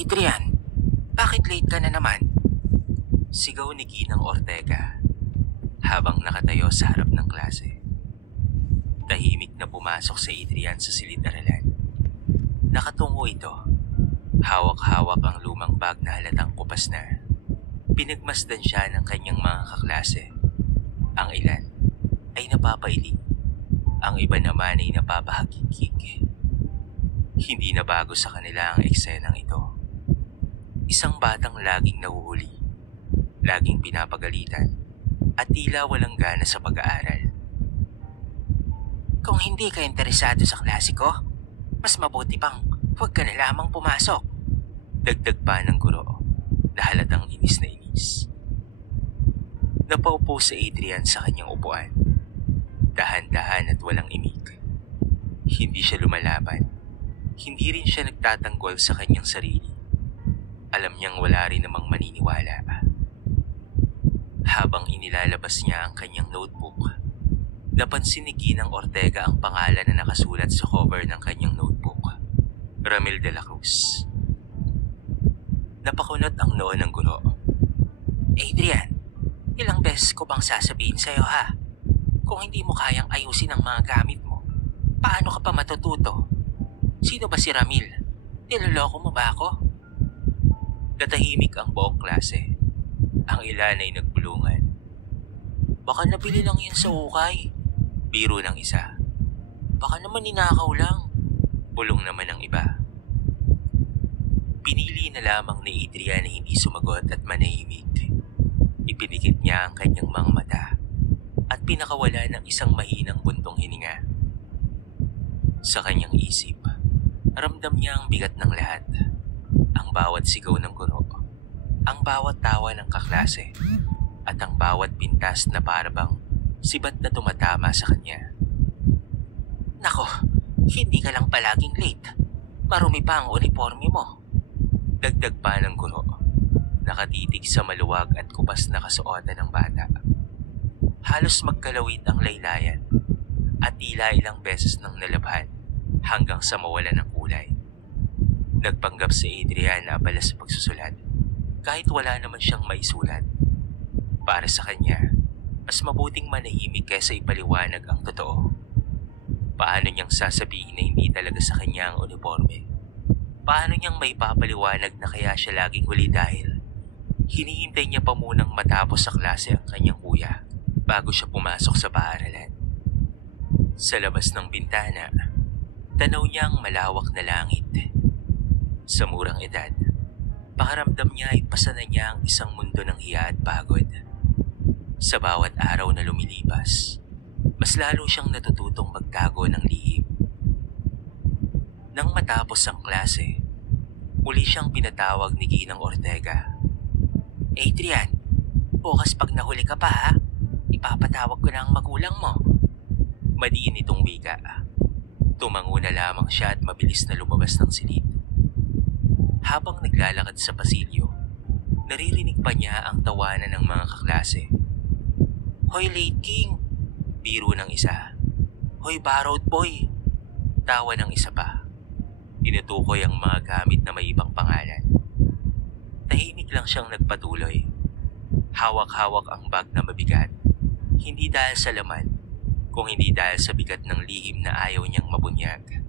Adrian, bakit late ka na naman? Sigaw ni Ginang Ortega habang nakatayo sa harap ng klase. Tahimik na pumasok si Adrian sa silid-aralan. Nakatungo ito. Hawak-hawak ang lumang bag na halatang kupas na. Pinagmasdan siya ng kanyang mga kaklase. Ang ilan ay napapailing. Ang iba naman ay napapahagikik. Hindi na bago sa kanila ang eksenang ito. Isang batang laging nahuhuli, laging pinapagalitan, at tila walang gana sa pag-aaral. Kung hindi ka interesado sa klase ko, mas mabuti pang huwag ka na lamang pumasok. Dagdag pa ng guro na halatang inis na inis. Napaupo si Adrian sa kanyang upuan. Dahan-dahan at walang imik. Hindi siya lumalaban. Hindi rin siya nagtatanggol sa kanyang sarili. Alam niyang wala rin namang maniniwala. Habang inilalabas niya ang kanyang notebook, napansin ni Ginang Ortega ang pangalan na nakasulat sa cover ng kanyang notebook. Ramil de la Cruz. Napakunot ang noo ng guro. Adrian, ilang beses ko bang sasabihin sa'yo ha? Kung hindi mo kayang ayusin ang mga gamit mo, paano ka pa matututo? Sino ba si Ramil? Niloloko mo ba ako? Natahimik ang buong klase. Ang ilan ay nagbulungan. Baka nabili lang yun sa ukay. Biro ng isa. Baka naman ninakaw lang. Bulong naman ng iba. Pinili na lamang ni Adrian na hindi sumagot at manahimik. Ipinikit niya ang kanyang mga mata at pinakawala ng isang mahinang buntong hininga. Sa kanyang isip, ramdam niya ang bigat ng lahat. Ang bawat sigaw ng guro, ang bawat tawa ng kaklase, at ang bawat pintas na parabang sibat na tumatama sa kanya. Nako, hindi ka lang palaging late. Marumi pa ang uniforme mo. Dagdag pa ng guro, nakatitig sa maluwag at kupas na kasuotan ng bata. Halos magkalawit ang laylayan at tila ilang beses nang nalabhan hanggang sa mawala ng kulay. Nagpanggap si Adrian na abala sa pagsusulat kahit wala naman siyang maisulat. Para sa kanya, mas mabuting manahimik kaysa ipaliwanag ang totoo. Paano niyang sasabihin na hindi talaga sa kanya ang uniforme? Paano niyang may papaliwanag na kaya siya laging huli dahil hinihintay niya pa munang matapos sa klase ang kanyang kuya bago siya pumasok sa paaralan? Sa labas ng bintana, tanaw niya ang malawak na langit. Sa murang edad, pakaramdam niya ay pasana niya ang isang mundo ng hiya at pagod. Sa bawat araw na lumilipas, mas lalo siyang natututong magtago ng lihim. Nang matapos ang klase, muli siyang pinatawag ni Ginang Ortega. Adrian, bukas pag nahuli ka pa ha, ipapatawag ko na ang magulang mo. Madiin itong wika. Tumango na lamang siya at mabilis na lumabas ng silid. Habang naglalakad sa pasilyo, naririnig pa niya ang tawanan ng mga kaklase. Hoy late king, Biro ng isa. hoy borrowed boy. Tawa ng isa pa. Tinutukoy ang mga gamit na may ibang pangalan. Tahimik lang siyang nagpatuloy. Hawak-hawak ang bag na mabigat. Hindi dahil sa laman, kung hindi dahil sa bigat ng lihim na ayaw niyang mabunyag.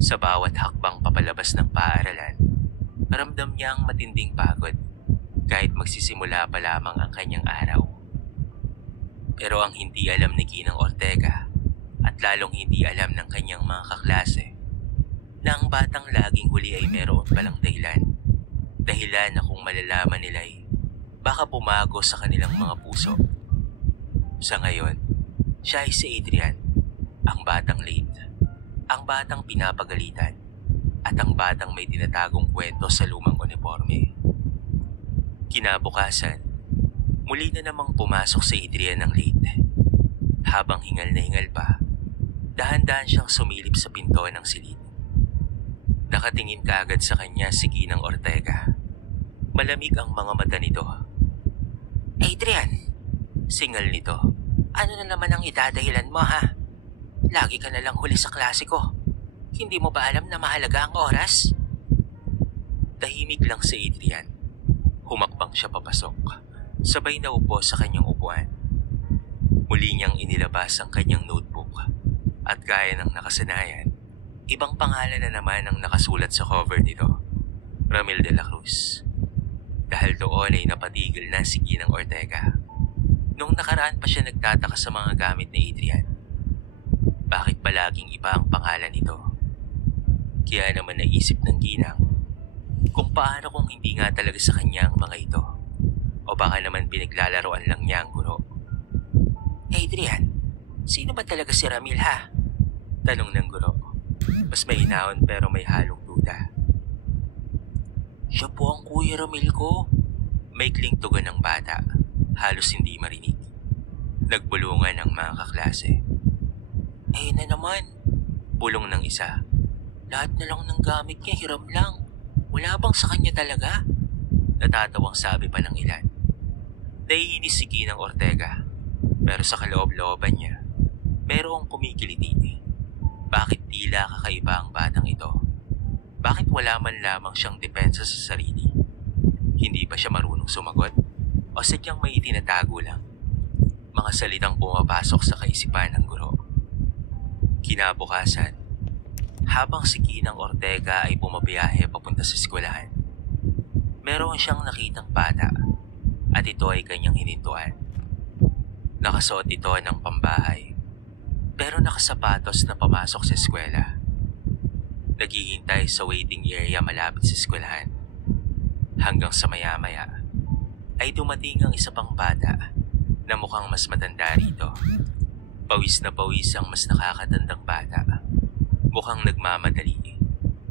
Sa bawat hakbang papalabas ng paaralan, ramdam niya ang matinding pagod kahit magsisimula pa lamang ang kanyang araw. Pero ang hindi alam ni Ginang Ortega at lalong hindi alam ng kanyang mga kaklase na ang batang laging huli ay meron palang dahilan. Dahilan na kung malalaman nila ay baka pumago sa kanilang mga puso. Sa ngayon, siya ay si Adrian, ang batang late, ang batang pinapagalitan, at ang batang may tinatagong kwento sa lumang uniforme. Kinabukasan, muli na namang pumasok si Adrian ng late. Habang hingal na hingal pa, dahan-dahan siyang sumilip sa pinto ng silid. Nakatingin kaagad sa kanya si Ginang Ortega. Malamig ang mga mata nito. Adrian, Singal nito. ano na naman ang idadahilan mo ha? Lagi ka na lang huli sa klase ko. Hindi mo ba alam na mahalaga ang oras? Tahimik lang si Adrian. Humakbang siya papasok. Sabay na upo sa kanyang upuan. Muli niyang inilabas ang kanyang notebook. At gaya ng nakasanayan, ibang pangalan na naman ang nakasulat sa cover nito. Ramil de la Cruz. Dahil doon ay napatigil na si Ginang Ortega. Nung nakaraan pa siya nagtataka sa mga gamit ni Adrian. Bakit palaging iba ang pangalan nito? Kaya naman naisip ng Ginang kung paano kung hindi nga talaga sa kanya ang mga ito. O baka naman pinaglalaroan lang niya ang guro. Adrian, sino ba talaga si Ramil ha? Tanong ng guro. Mas mahinahon pero may halong duda. Siya po ang Kuya Ramil ko. Maikling tugon ng bata. Halos hindi marinig. Nagbulungan ang mga kaklase. Na naman. Pulong ng isa. Lahat na lang ng gamit niya hiram lang. Wala bang sa kanya talaga? Natatawang sabi pa ng ilan. Naiinis si Ginang Ortega. Pero sa kaloob-looban niya, merong kumikiliti. Bakit tila kakaiba ang batang ito? Bakit wala man lamang siyang depensa sa sarili? Hindi ba siya marunong sumagot? O sadyang may itinatago lang? Mga salitang pumapasok sa kaisipan ng guro. Kinabukasan, habang si Ginang Ortega ay bumabiyahe papunta sa eskwelahan, meron siyang nakitang bata at ito ay kanyang hinintuan. Nakasuot ito ng pambahay pero nakasapatos na pamasok sa eskwela. Naghihintay sa waiting area malapit sa eskwelahan. Hanggang sa maya-maya ay dumating ang isa pang bata na mukhang mas matanda rito. Pawis na pawis ang mas nakakatandang bata. Mukhang nagmamadali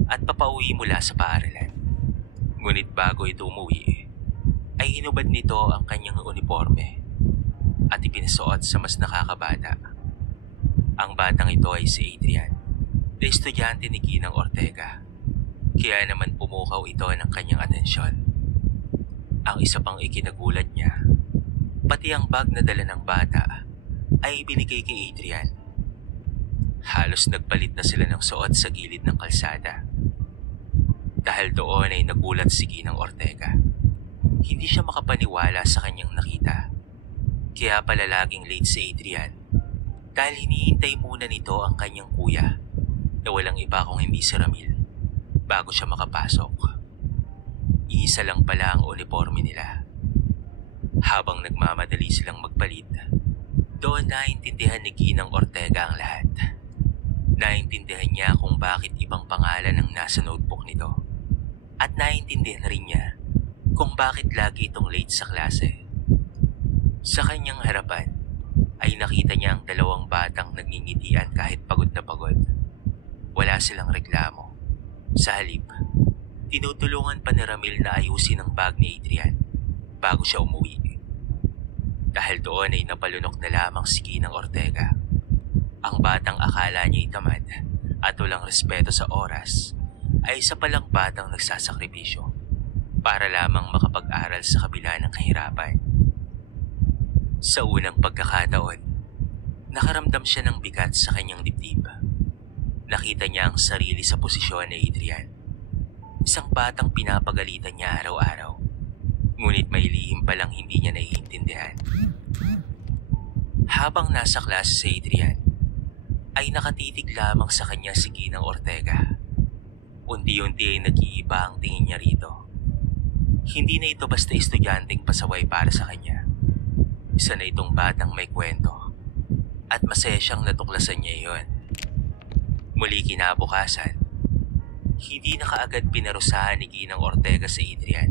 at papauwi mula sa paaralan. Ngunit bago ito umuwi, ay hinubad nito ang kanyang uniforme at ipinasuot sa mas nakakabata. Ang batang ito ay si Adrian, na estudyante ni Ginang Ortega. Kaya naman pumukaw ito ng kanyang atensyon. Ang isa pang ikinagulat niya, pati ang bag na dala ng bata ay binigay kay Adrian. Halos nagpalit na sila ng suot sa gilid ng kalsada. Dahil doon ay nagulat si Ginang Ortega. Hindi siya makapaniwala sa kanyang nakita. Kaya pala laging late si Adrian dahil hinihintay muna nito ang kanyang kuya na walang iba kung hindi si Ramil bago siya makapasok. Iisa lang pala ang uniforme nila. Habang nagmamadali silang magpalit, doon naintindihan ni Ginang Ortega ang lahat. Naintindihan niya kung bakit ibang pangalan ang nasa notebook nito. At naintindihan rin niya kung bakit lagi itong late sa klase. Sa kanyang harapan ay nakita niya ang dalawang batang nagngingitian kahit pagod na pagod. Wala silang reklamo. Sa halip, tinutulungan pa ni Ramil na ayusin ang bag ni Adrian bago siya umuwi. Dahil doon ay napalunok na lamang si Ginang Ortega. Ang batang akala niya tamad at walang respeto sa oras ay isa palang batang nagsasakripisyo para lamang makapag-aral sa kabila ng kahirapan. Sa unang pagkakataon, nakaramdam siya ng bigat sa kanyang dibdib. Nakita niya ang sarili sa posisyon ni Adrian. Isang batang pinapagalitan niya araw-araw. Ngunit may lihim palang hindi niya naiintindihan. Habang nasa klase si Adrian, ay nakatitig lamang sa kanya si Ginang Ortega. Unti-unti ay nag-iiba ang tingin niya rito. Hindi na ito basta estudyanteng pasaway para sa kanya. Isa na itong batang may kwento at masaya siyang natuklasan niya iyon. Muli kinabukasan, hindi na kaagad pinarusahan ni Ginang Ortega si Adrian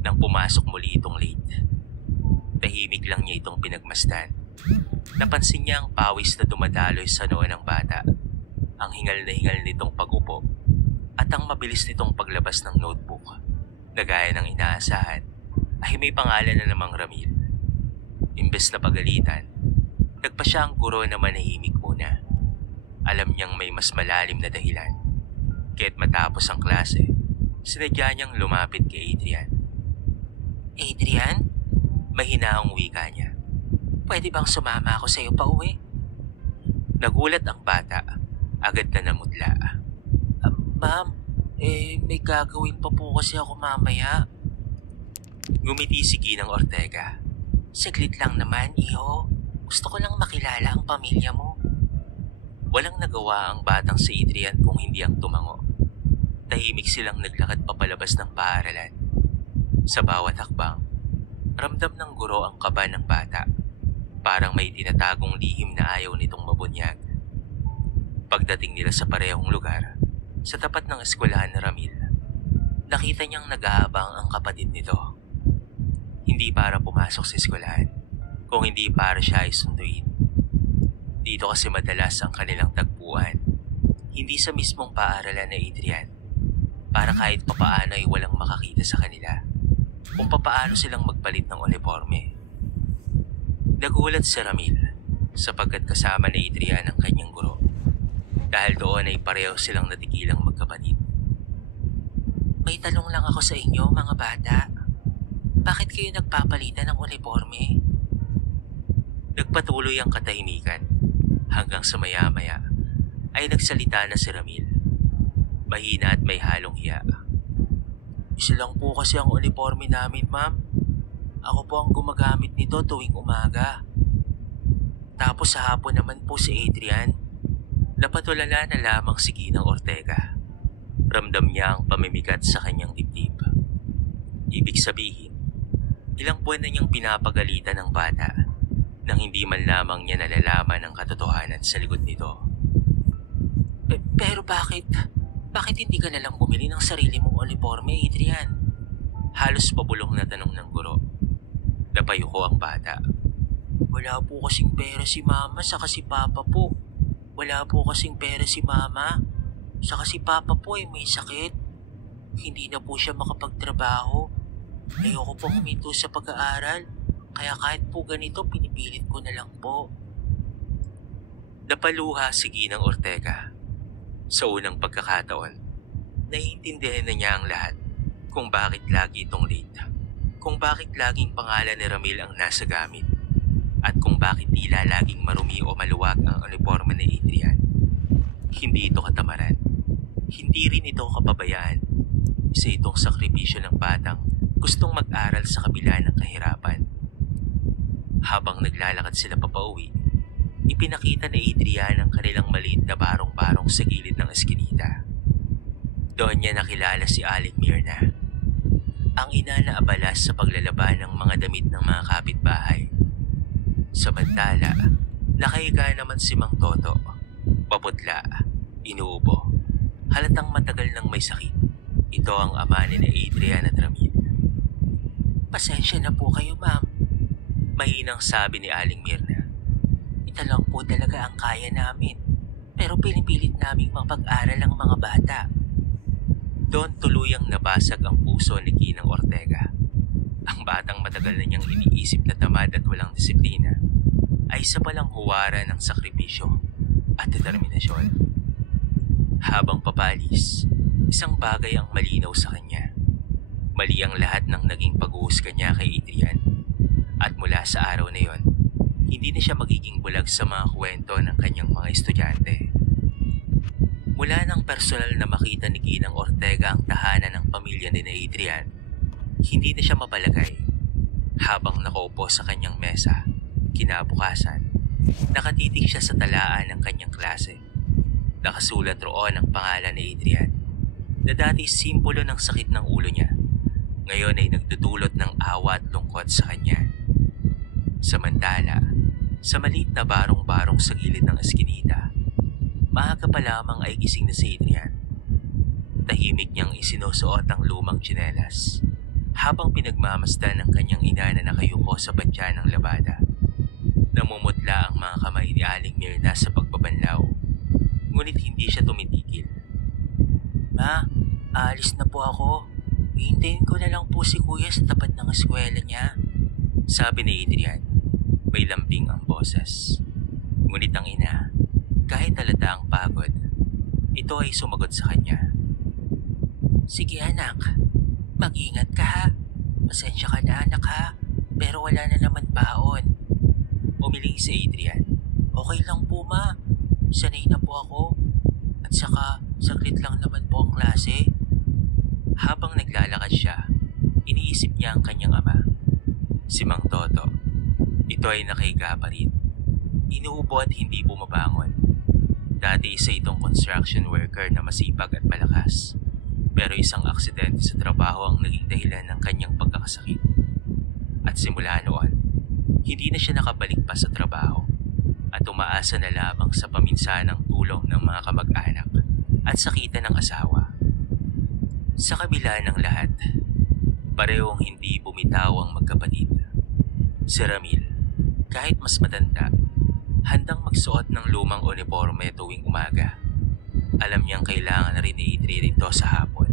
nang pumasok muli itong late. Tahimik lang niya itong pinagmasdan. Napansin niya ang pawis na dumadaloy sa noo ng bata, ang hingal na hingal nitong pag-upo, at ang mabilis nitong paglabas ng notebook na gaya ng inaasahan ay may pangalan na namang Ramil. Imbes na pagalitan, nagpa siya ang guro na manahimik muna. Alam niyang may mas malalim na dahilan. Kaya't matapos ang klase, sinadya niyang lumapit kay Adrian. Adrian? Mahinaong wika niya. Pwede bang sumama ako sa iyo pa uwi? Nagulat ang bata, agad na namutla. Ma'am, May gagawin pa po kasi ako mamaya. Ngumiti si Ginang Ortega. Saglit lang naman, iho. Gusto ko lang makilala ang pamilya mo. Walang nagawa ang batang si Adrian kung hindi ang tumango. Tahimik silang naglakad papalabas ng paaralan. Sa bawat hakbang, ramdam ng guro ang kaba ng bata. Parang may tinatagong lihim na ayaw nitong mabunyag. Pagdating nila sa parehong lugar, sa tapat ng eskwelahan ni Ramil, nakita niyang nag-aabang ang kapatid nito. Hindi para pumasok sa eskwelahan, kung hindi para siya ay sunduin. Dito kasi madalas ang kanilang tagpuan, hindi sa mismong paaralan na Adrian, para kahit papaano ay walang makakita sa kanila kung papaano silang magpalit ng uniforme. Nagulat si Ramil sapagkat kasama ni Adrian ang kanyang guro. Dahil doon ay pareho silang natikilang magkapatid. May tanong lang ako sa inyo, mga bata. Bakit kayo nagpapalitan ng uniforme? Nagpatuloy ang katahimikan hanggang sa maya-maya ay nagsalita na si Ramil. Mahina at may halong hiya. Isa lang po kasi ang uniforme namin, ma'am. Ako po ang gumagamit nito tuwing umaga. Tapos sa hapon naman po si Adrian. Napatulala na lamang si Ginang Ortega. Ramdam niya ang pamimigat sa kanyang dibdib. Ibig sabihin, ilang buwan na niyang pinapagalitan ng bata nang hindi man lamang niya nalalaman ang katotohanan sa likod nito. Pero bakit? Bakit hindi ka nalang bumili ng sarili mong uniforme, Adrian? Halos pabulong na tanong ng guro. Napayuko ang bata. Wala po kasing pera si mama saka si papa po. Wala po kasing pera si mama. Saka si papa po ay may sakit. Hindi na po siya makapagtrabaho. Ayoko pong huminto sa pag-aaral. Kaya kahit po ganito, pinipilit ko na lang po. Napaluha si Ginang Ortega. Sa unang pagkakataon, naiintindihan na niya ang lahat kung bakit lagi itong late. Kung bakit laging pangalan ni Ramil ang nasa gamit. At kung bakit tila laging marumi o maluwag ang uniforme ni Adrian. Hindi ito katamaran. Hindi rin ito kapabayaan. Isa itong sakripisyo ng batang gustong mag-aral sa kabila ng kahirapan. Habang naglalakad sila papauwi, ipinakita ni Adrian ang kanilang maliit na barong-barong sa gilid ng eskinita. Doon niya nakilala si Aling Mirna, ang ina na abala sa paglalaban ng mga damit ng mga kapitbahay. Samantala, nakahiga naman si Mang Toto, paputla, inuubo, halatang matagal nang may sakit. Ito ang ama ni Adrian at Ramil. Pasensya na po kayo, ma'am. Mahinang sabi ni Aling Mirna. Ito lang po talaga ang kaya namin. Pero pinipilit naming mapag-aral ang mga bata. Doon tuluyang nabasag ang puso ni Ginang Ortega. Ang batang matagal na niyang iniisip na tamad at walang disiplina ay isa palang huwara ng sakripisyo at determinasyon. Habang papalis, isang bagay ang malinaw sa kanya. Mali ang lahat ng naging pag-uusga niya kay Adrian. At mula sa araw na yon, hindi na siya magiging bulag sa mga kwento ng kanyang mga estudyante. Mula nang personal na makita ni Ginang Ortega ang tahanan ng pamilya ni Adrian, hindi na siya mapalagay. Habang nakaupo sa kanyang mesa, kinabukasan, nakatitig siya sa talaan ng kanyang klase. Nakasulat roon ang pangalan ni Adrian, na dati simbolo ng sakit ng ulo niya. Ngayon ay nagdudulot ng awa at lungkot sa kanya. Samantala, sa maliit na barong-barong sa gilid ng eskinita, maaga pa lamang ay gising na si Adrian. Tahimik niyang isinusuot ang lumang tsinelas habang pinagmamasdan ng kanyang ina na nakayuko sa badya ng labada. Namumutla ang mga kamay ni Aling Mirna sa pagbabanlaw, ngunit hindi siya tumitigil. Ma, aalis na po ako. Hihintayin ko na lang po si kuya sa tapat ng eskwela niya. Sabi ni Adrian, may lambing ang boses. Ngunit ang ina, kahit halata ang pagod, ito ay sumagot sa kanya. Sige anak, mag-ingat ka ha. Pasensya ka na anak ha, pero wala na naman baon. Umiling si Adrian. Okay lang po ma, sanay na po ako. At saka, saglit lang naman po ang klase. Habang naglalakad siya, iniisip niya ang kanyang ama, si Mang Toto. Ito ay nakahiga pa rin. Inuubo at hindi bumabangon. Dati isa itong construction worker na masipag at malakas. Pero isang aksidente sa trabaho ang naging dahilan ng kanyang pagkakasakit. At simula noon, hindi na siya nakabalik pa sa trabaho at umaasa na lamang sa paminsanang tulong ng mga kamag-anak at sakitan ng asawa. Sa kabila ng lahat, parehong hindi bumitaw ang magkapatid. Si Ramil, kahit mas matanda, handang magsuot ng lumang uniforme tuwing umaga. Alam niyang kailangan na rin ni Adrian ito sa hapon.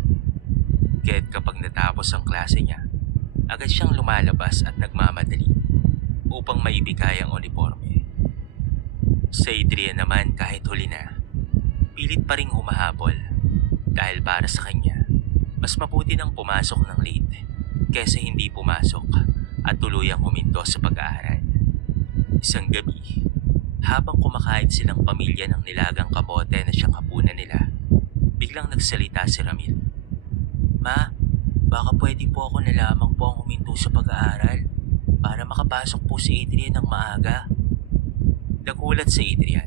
Kaya't kapag natapos ang klase niya, agad siyang lumalabas at nagmamadali upang maibigay ang uniforme. Sa Adrian naman kahit huli na, pilit pa ring humahabol dahil para sa kanya, mas mabuti nang pumasok ng late kaysa hindi pumasok at tuluyang huminto sa pag-aaral. Isang gabi, habang kumakain silang pamilya ng nilagang kamote na siyang hapunan nila, biglang nagsalita si Ramil. Ma, baka pwede po ako na lamang po ang huminto sa pag-aaral para makapasok po si Adrian ng maaga. Nagulat si Adrian.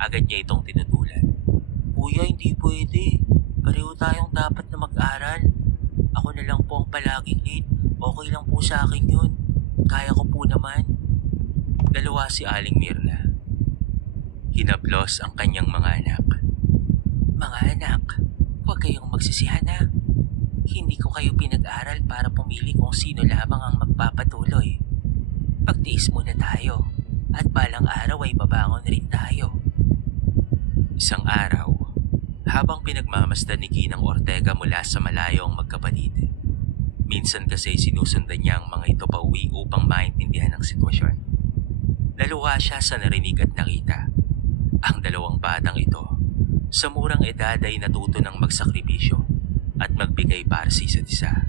Agad niya itong tinutulan. Kuya, hindi pwede. Pareho tayong dapat na mag-aral. Ako na lang po ang palaging late. Okay lang po sa akin yun. Kaya ko po naman. Dalawa si Aling Mirna. Hinaplos ang kanyang mga anak. Mga anak, huwag kayong magsisihan ha. Hindi ko kayo pinag-aral para pumili kung sino lamang ang magpapatuloy. Pagtiis muna tayo at balang araw ay babangon rin tayo. Isang araw, habang pinagmamasdan ni Ginang Ortega mula sa malayo ang magkapatid, minsan kasi sinusundan niya ang mga ito pauwi upang maintindihan ang sitwasyon. Naluha siya sa narinig at nakita. Ang dalawang batang ito, sa murang edad ay natuto ng magsakripisyo at magbigay para sa isa't isa.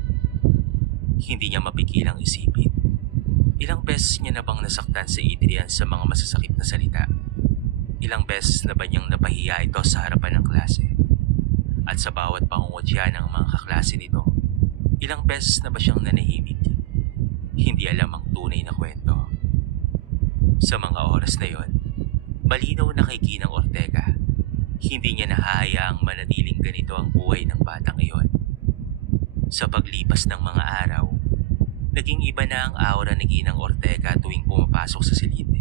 Hindi niya mapigilang isipin. Ilang beses niya na bang nasaktan si Adrian sa mga masasakit na salita? Ilang beses na ba niyang napahiya ito sa harapan ng klase? At sa bawat pangungutya ng mga kaklase nito, ilang beses na ba siyang nanahimik? Hindi alam ang tunay na kwento. Sa mga oras na yon, malinaw na kay Ginang Ortega, hindi niya nahahayaang manatiling ganito ang buhay ng batang iyon. Sa paglipas ng mga araw, naging iba na ang aura ni Ginang Ortega tuwing pumapasok sa silid.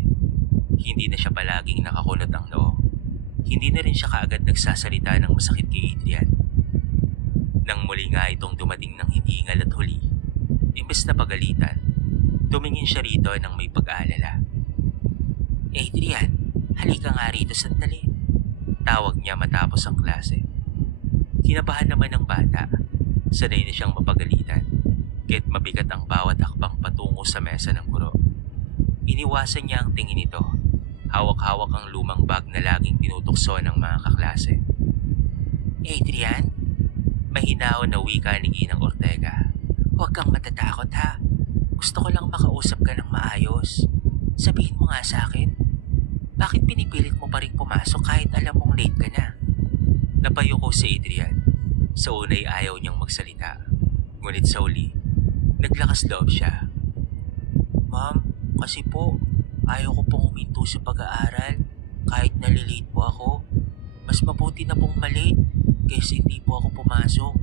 Hindi na siya palaging nakakunot ang noo. Hindi na rin siya kaagad nagsasalita ng masakit kay Adrian. Nang muli nga itong dumating ng hiningal at huli, imbes na pagalitan, tumingin siya rito ng may pag-aalala. Adrian, halika nga rito sandali. Tawag niya matapos ang klase. Kinabahan naman ng bata. Sanay na siyang mapagalitan, kaya't mabigat ang bawat hakbang patungo sa mesa ng guro. Iniwasan niya ang tingin nito. Hawak-hawak ang lumang bag na laging tinutokso ng mga kaklase. Adrian, mahinaw na wika ni Ginang Ortega. Huwag kang matatakot ha. Gusto ko lang makausap ka ng maayos. Sabihin mo nga sa akin, bakit pinipilit mo pa rin pumasok kahit alam mong late ka na? Napayuko si Adrian. Sa unay ayaw niyang magsalita. Ngunit sa uli, naglakas loob siya. Ma'am, kasi po, ayaw ko pong huminto sa pag-aaral kahit nalilate po ako. Mas mabuti na pong malate kaysa hindi po ako pumasok.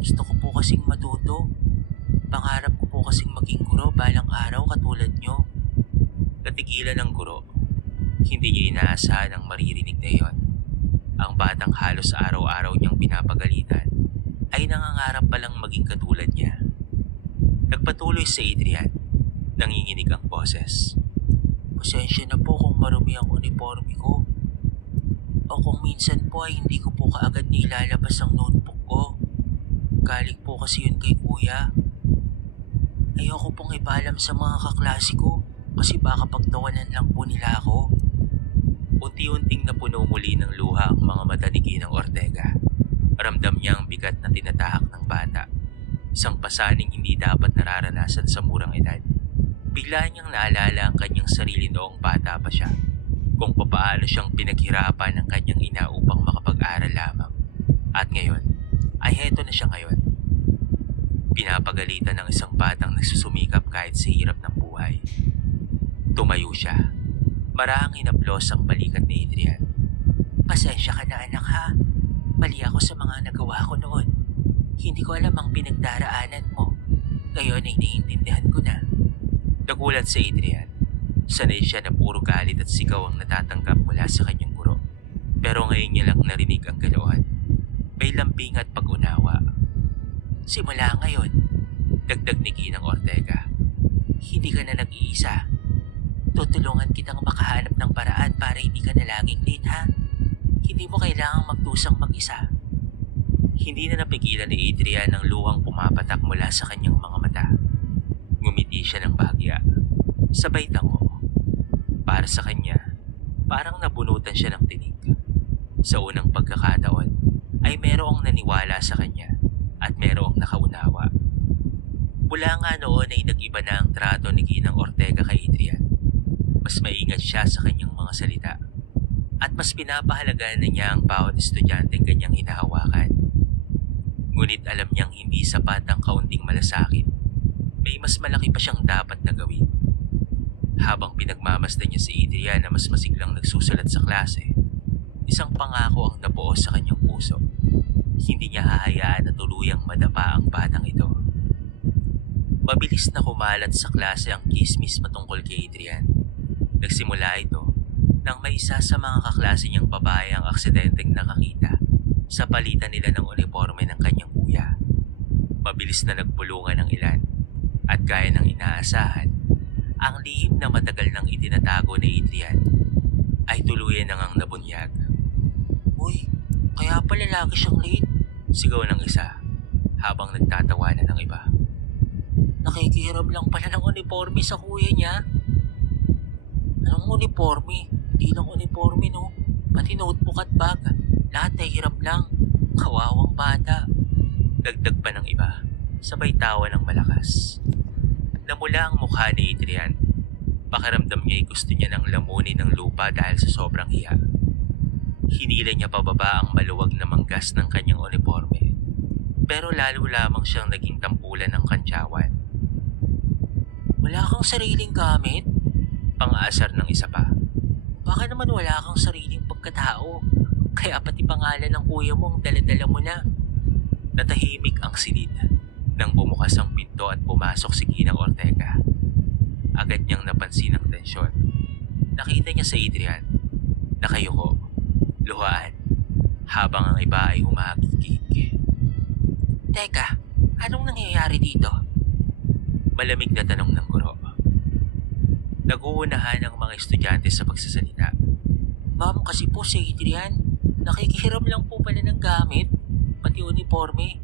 Gusto ko po kasing matuto. Pangarap ko po kasing maging guro balang araw katulad nyo. Natigilan ng guro. Hindi niya inaasahan ang maririnig na iyon. Ang batang halos araw-araw niyang pinapagalitan ay nangangarap palang maging katulad niya. Nagpatuloy si Adrian. Nanginginig ang boses. Pasensya na po kung marumi ang uniforme ko. O kung minsan po ay hindi ko po kaagad nilalabas ang notebook ko. Galing po kasi yun kay kuya. Ayoko pong ipaalam sa mga kaklase ko kasi baka pagtawanan lang po nila ako. Unti-unting napuno muli ng luha ang mga mata ni Ginang Ortega. Ramdam niya ang bigat na tinatahak ng bata. Isang pasaning hindi dapat nararanasan sa murang edad. Bigla niyang naalala ang kanyang sarili noong bata pa siya. Kung papaano siyang pinaghirapan ng kanyang ina upang makapag-aral lamang. At ngayon, ay heto na siya ngayon. Pinapagalitan ng isang batang nagsusumikap kahit sa hirap ng buhay. Tumayo siya. Marahang hinaplos ang balikat ni Adrian. Pasensya ka na anak ha. Mali ako sa mga nagawa ko noon. Hindi ko alam ang pinagdaraanan mo. Ngayon ay naiintindihan ko na. Nagulat si Adrian. Sanay siya na puro galit at sigaw ang natatanggap mula sa kanyang guro. Pero ngayon niya lang narinig ang galoan. May lambing at pag-unawa. Simula ngayon, Dagdag ni Ginang Ortega. hindi ka na nag-iisa. Tutulungan kitang makahanap ng paraan para hindi ka na laging late ha. Hindi mo kailangang magdusang mag-isa. Hindi na napigilan ni Adrian ang luhang pumapatak mula sa kanyang mga mata. Ngumiti siya ng bahagya. Sabay tango. Para sa kanya, parang nabunutan siya ng tinig. Sa unang pagkakataon, ay merong naniwala sa kanya at merong nakaunawa. Mula nga noon ay nag-iba na ang trato ni Ginang Ortega kay Adrian. Mas maingat siya sa kanyang mga salita at mas pinapahalagaan na niya ang bawat estudyanteng kanyang hinahawakan. Ngunit alam niyang hindi sapat ang kaunting malasakit. May mas malaki pa siyang dapat na gawin. Habang pinagmamasdan niya si Adrian na mas masiglang nagsusulat sa klase, isang pangako ang nabuo sa kanyang puso. Hindi niya hahayaan na tuluyang madapa ang batang ito. Mabilis na kumalat sa klase ang chismis patungkol kay Adrian. Nagsimula ito nang may isa sa mga kaklase niyang babae ang aksidenteng nakakita sa palitan nila ng uniforme ng kanyang kuya. Mabilis na nagpulungan ang ilan at gaya ng inaasahan, ang lihim na matagal nang itinatago ni Adrian ay tuluyan na ngang nabunyag. Uy, kaya pala lagi siyang late. Sigaw ng isa habang nagtatawanan ng iba. Nakikihiram lang pala ng uniforme sa kuya niya. Anong uniforme? Hindi lang uniforme no. Pati notebook at bag. Lahat ay hirap lang. Kawawang bata. Dagdag pa ng iba, sabay tawa ng malakas. Namula ang mukha ni Adrian. Pakiramdam niya ay gusto niya ng lamunin ng lupa dahil sa sobrang hiya. Hinila niya pababa ang maluwag na manggas ng kanyang uniforme. Pero lalo lamang siyang naging tampulan ng kantsawan. Wala kang sariling gamit? Pang-asar ng isa pa. Baka naman wala kang sariling pagkatao. Kaya pati pangalan ng kuya mo ang dala-dala mo na. Natahimik ang silid nang bumukas ang pinto at pumasok si Ginang Ortega. Agad niyang napansin ang tensyon. Nakita niya si Adrian, nakayuko, luhaan, habang ang iba ay humahagikik. Teka, anong nangyayari dito? Malamig na tanong ng guro. Nag-uunahan ang mga estudyante sa pagsasalita. Ma'am, kasi po si Adrian, nakikihiram lang po pala ng gamit, pati uniforme,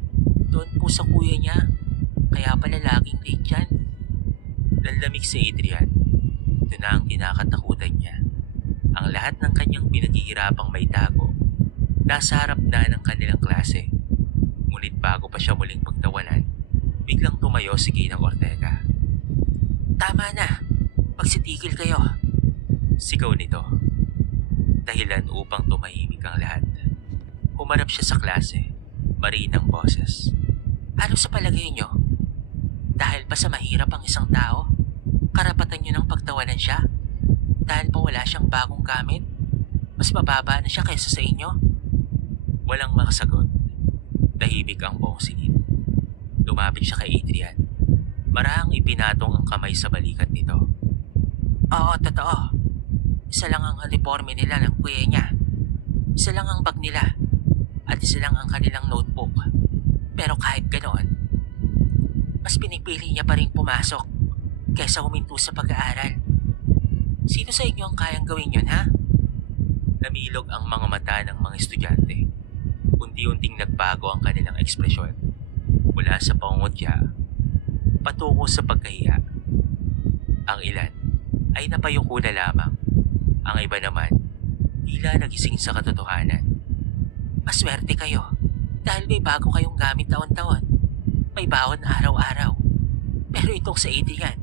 doon po sa kuya niya. Kaya pala laging late yan. Nanlamig si Adrian. Ito na ang kinakatakutan niya. Ang lahat ng kanyang pinaghihirapang may tago, nasa harap na ng kanilang klase. Ngunit bago pa siya muling pagtawanan, biglang tumayo si Ginang Ortega. Tama na, magsitigil kayo. Sigaw nito. Dahilan upang tumahimik ang lahat. Humarap siya sa klase, marinang boses. Ano sa palagay niyo? Dahil pa sa mahirap ang isang tao, karapatan niyo ng pagtawanan siya? Dahil pa wala siyang bagong gamit? Mas mababa na siya kaysa sa inyo? Walang makasagot. Tahimik ang buong silid. Lumapit siya kay Adrian. Marahang ipinatong ang kamay sa balikat nito. Oo, totoo. Isa lang ang uniforme nila ng kuya niya. Isa lang ang bag nila. At isa lang ang kanilang notebook. Pero kahit ganoon, mas pinipili niya pa rin pumasok kaysa huminto sa pag-aaral. Sino sa inyo ang kayang gawin yun, ha? Namilog ang mga mata ng mga estudyante. Unti-unting nagbago ang kanilang ekspresyon. Mula sa pangungutya, patungo sa pagkahiya. Ang ilan ay napayuko na lamang. Ang iba naman, tila nagising sa katotohanan. Maswerte kayo dahil may bago kayong gamit taon-taon. May bawon araw-araw. Pero itong sa Adrian,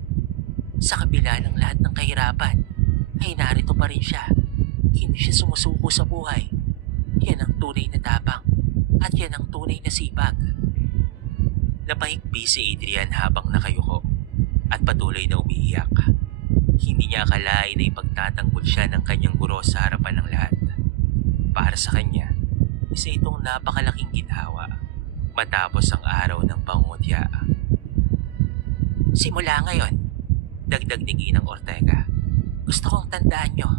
sa kabila ng lahat ng kahirapan, ay narito pa rin siya. Hindi siya sumusuko sa buhay. Yan ang tunay na tapang at yan ang tunay na sipag. Napahigpi si Adrian habang nakayuko at patuloy na umiiyak. Hindi niya akalain na ipagtatanggol siya ng kanyang guro sa harapan ng lahat. Para sa kanya, isa itong napakalaking ginhawa matapos ang araw ng pangungutya. Simula ngayon, dagdag ni Ginang Ortega, gusto kong tandaan nyo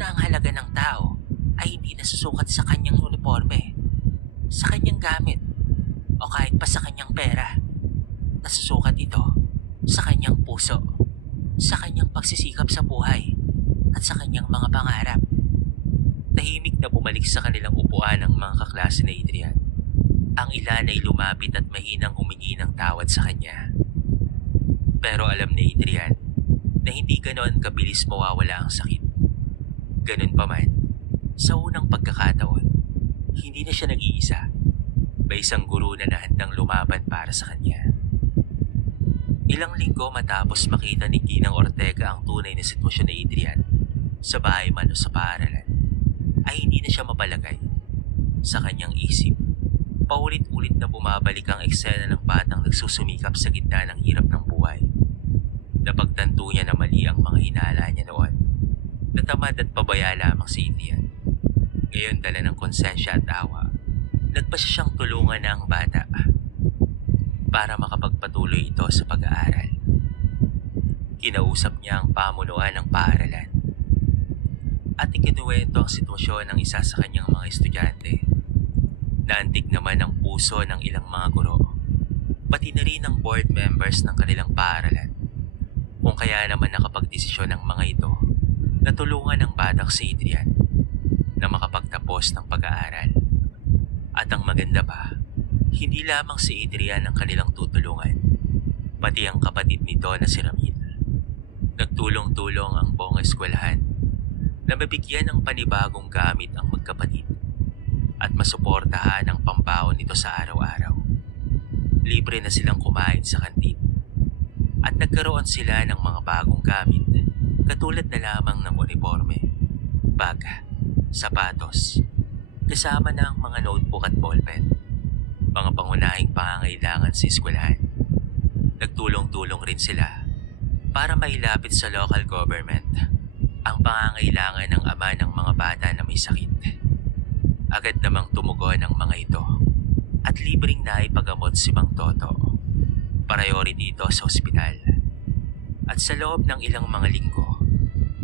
na ang halaga ng tao ay hindi nasusukat sa kanyang uniforme, sa kanyang gamit, o kahit pa sa kanyang pera. Nasusukat ito sa kanyang puso, sa kanyang pagsisikap sa buhay, at sa kanyang mga pangarap. Tahimik na bumalik sa kanilang upuan ang mga kaklase ni Adrian. Ang ilan ay lumapit at mahinang humingi ng tawad sa kanya. Pero alam ni Adrian na hindi ganoon kabilis mawawala ang sakit. Ganun pa man, sa unang pagkakataon, hindi na siya nag-iisa. May isang guro na handang lumaban para sa kanya. Ilang linggo matapos makita ni Ginang Ortega ang tunay na sitwasyon ni Adrian sa bahay man o sa paaralan, ay hindi na siya mapalagay. Sa kanyang isip, paulit-ulit na bumabalik ang eksena ng batang nagsusumikap sa gitna ng hirap ng buhay. Napagtanto niya na mali ang mga hinala niya noon. Natamad at pabaya lamang si Adrian. Ngayon dala ng konsensya at awa, nagpasya siyang tulungan ang bata para makapagpatuloy ito sa pag-aaral. Kinausap niya ang pamunuan ng paaralan at ikinuwento ang sitwasyon ng isa sa kanyang mga estudyante. Naantig naman ang puso ng ilang mga guro, pati na rin ang board members ng kanilang paaralan. Kung kaya naman nakapagdesisyon ng mga ito na tulungan ang batang si Adrian na makapagtapos ng pag-aaral. At ang maganda pa, hindi lamang si Adrian ang kanilang tutulungan, pati ang kapatid nito na si Ramil. Nagtulong-tulong ang buong eskwelahan na mabigyan ng panibagong gamit ang magkapatid at masuportahan ang pambaon nito sa araw-araw. Libre na silang kumain sa kantin at nagkaroon sila ng mga bagong gamit katulad na lamang ng uniforme, bag, sapatos, kasama na ang mga notebook at ballpen, mga pangunahing pangangailangan sa eskwelahan. Nagtulong-tulong rin sila para mailapit sa local government ang pangangailangan ng ama ng mga bata na may sakit. Agad namang tumugon ang mga ito at libreng naipagamot si Mang Toto. Priority ito sa ospital. At sa loob ng ilang mga linggo,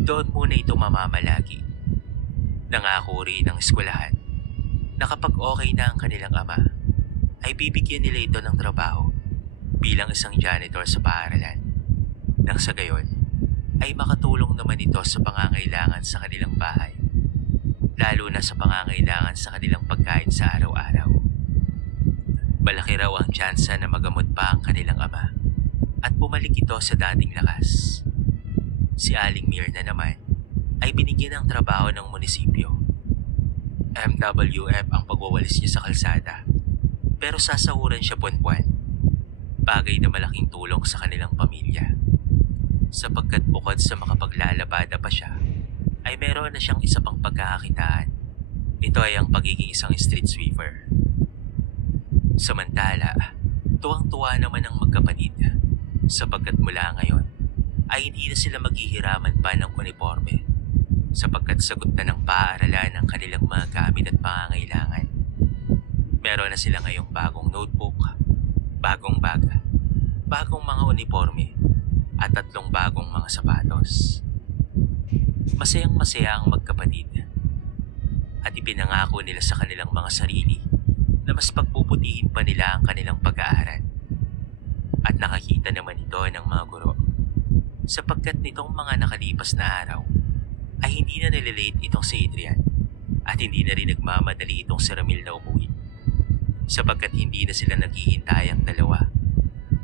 doon muna ito mamamalagi. Nangako rin ng eskwelahan na kapag okay na ang kanilang ama, ay bibigyan nila ito ng trabaho bilang isang janitor sa paaralan. Nang sa gayon, ay makatulong naman ito sa pangangailangan sa kanilang bahay, lalo na sa pangangailangan sa kanilang pagkain sa araw-araw. Malaki raw ang tsansa na magamot pa ang kanilang ama at bumalik ito sa dating lakas. Si Aling Mirna naman ay binigyan ng trabaho ng munisipyo. MWF ang pagwawalis niya sa kalsada, pero sasahuran siya buwan-buwan. Bagay na malaking tulong sa kanilang pamilya. Sapagkat bukod sa makapaglalabada pa siya, ay meron na siyang isa pang pagkakakitaan. Ito ay ang pagiging isang street sweeper. Samantala, tuwang-tuwa naman ang magkapatid sapagkat mula ngayon ay hindi na sila maghihiraman pa ng uniforme sapagkat sagot na ng paaralan ang kanilang mga gamit at pangangailangan. Meron na sila ngayong bagong notebook, bagong bag, bagong mga uniforme at 3 bagong mga sapatos. Masayang-masaya ang magkapatid at ipinangako nila sa kanilang mga sarili na mas pagpuputihin pa nila ang kanilang pag-aaral. At nakakita naman ito ng mga guro sapagkat nitong mga nakalipas na araw ay hindi na nililate itong si Adrian at hindi na rin nagmamadali itong si Ramil na umuwi sapagkat hindi na sila naghihintay ang dalawa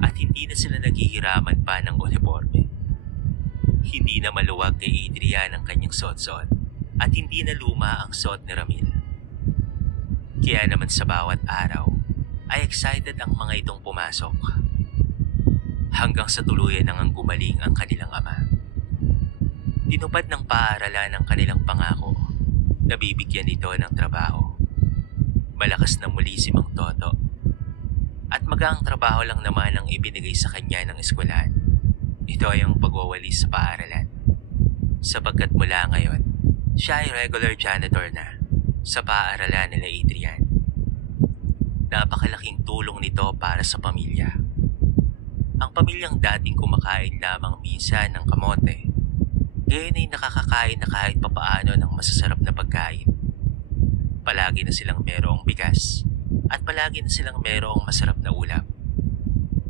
at hindi na sila naghihiraman pa ng uniforme. Hindi na maluwag kay Adrian ang kanyang suot-suot at hindi na luma ang suot ni Ramil. Kaya naman sa bawat araw ay excited ang mga itong pumasok hanggang sa tuluyan nang gumaling ang kanilang ama. Tinupad ng paaralan ang kanilang pangako na bibigyan ito ng trabaho. Malakas na muli si Mang Toto At magaang trabaho lang naman ang ibinigay sa kanya ng eskwelahan. Ito ay ang pagwawalis sa paaralan. Sapagkat mula ngayon, siya ay regular janitor na sa paaralan nila Adrian. Napakalaking tulong nito para sa pamilya. Ang pamilyang dating kumakain lamang minsan ng kamote, ngayon ay nakakakain na kahit papaano ng masasarap na pagkain. Palagi na silang merong bigas at palagi na silang merong masarap na ulam.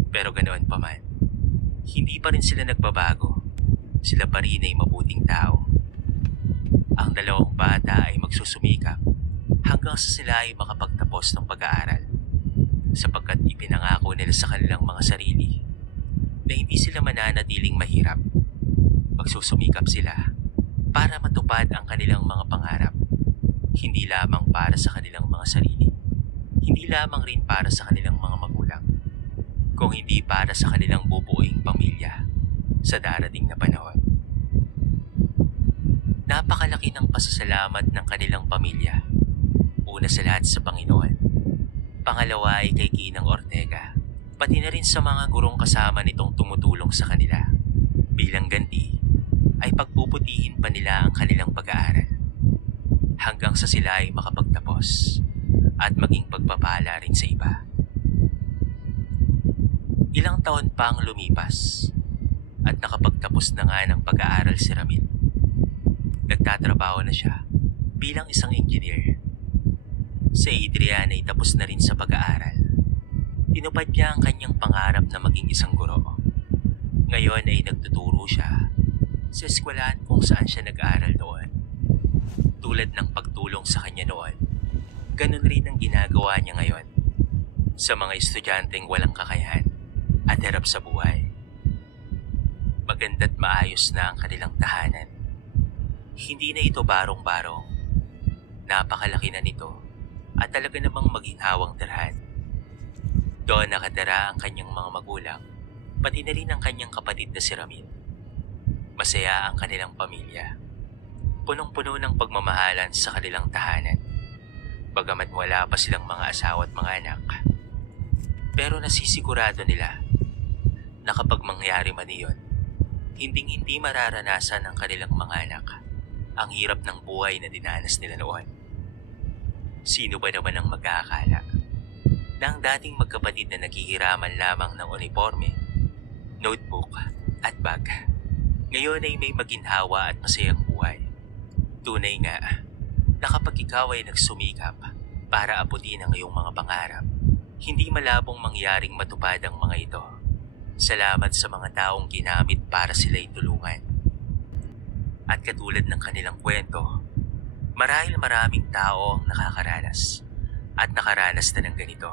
Pero ganoon pa man, hindi pa rin sila nagbabago. Sila pa rin ay mabuting tao. Ang dalawang bata ay magsusumikap hanggang sa sila ay makapagtapos ng pag-aaral, sapagkat ipinangako nila sa kanilang mga sarili na hindi sila mananatiling mahirap. Magsusumikap sila para matupad ang kanilang mga pangarap, hindi lamang para sa kanilang mga sarili, hindi lamang rin para sa kanilang mga magulang, kung hindi para sa kanilang bubuing pamilya sa darating na panahon. Napakalaki ng pasasalamat ng kanilang pamilya. Una sa lahat sa Panginoon. Pangalawa ay kay Ginang Ortega, pati na rin sa mga gurong kasama nitong tumutulong sa kanila. Bilang ganti, ay pagpuputihin pa nila ang kanilang pag-aaral hanggang sa sila ay makapagtapos at maging pagpapala rin sa iba. Ilang taon pa ang lumipas at nakapagtapos na nga ng pag-aaral si Ramil. Nagtatrabaho na siya bilang isang engineer. Si Adrian ay tapos na rin sa pag-aaral. Tinupad niya ang kanyang pangarap na maging isang guro. Ngayon ay nagtuturo siya sa eskwelahan kung saan siya nag-aaral noon. Tulad ng pagtulong sa kanya noon, ganun rin ang ginagawa niya ngayon sa mga estudyanteng walang kakayahan at hirap sa buhay. Maganda't maayos na ang kanilang tahanan. Hindi na ito barong-barong. Napakalaki na nito at talaga namang maginhawang tirhan. Doon nakatira ang kanyang mga magulang, pati na rin ang kanyang kapatid na si Ramil. Masaya ang kanilang pamilya. Punong-puno ng pagmamahalan sa kanilang tahanan. Bagamat wala pa silang mga asawa at mga anak. Pero nasisigurado nila na kapag mangyari man iyon, hinding-hindi mararanasan ng kanilang mga anak ang hirap ng buhay na dinanas nila noon. Sino ba naman ang mag-aakala na ang dating magkapatid na naghihiraman lamang ng uniforme, notebook at bag, ngayon ay may maginhawa at masayang buhay. Tunay nga na kapag ikaw ay nagsumikap para abutin ang iyong mga pangarap, hindi malabong mangyaring matupad ang mga ito. Salamat sa mga taong ginamit para sila'y tulungan. At katulad ng kanilang kwento, marahil maraming tao ang nakakaranas at nakaranas na ng ganito.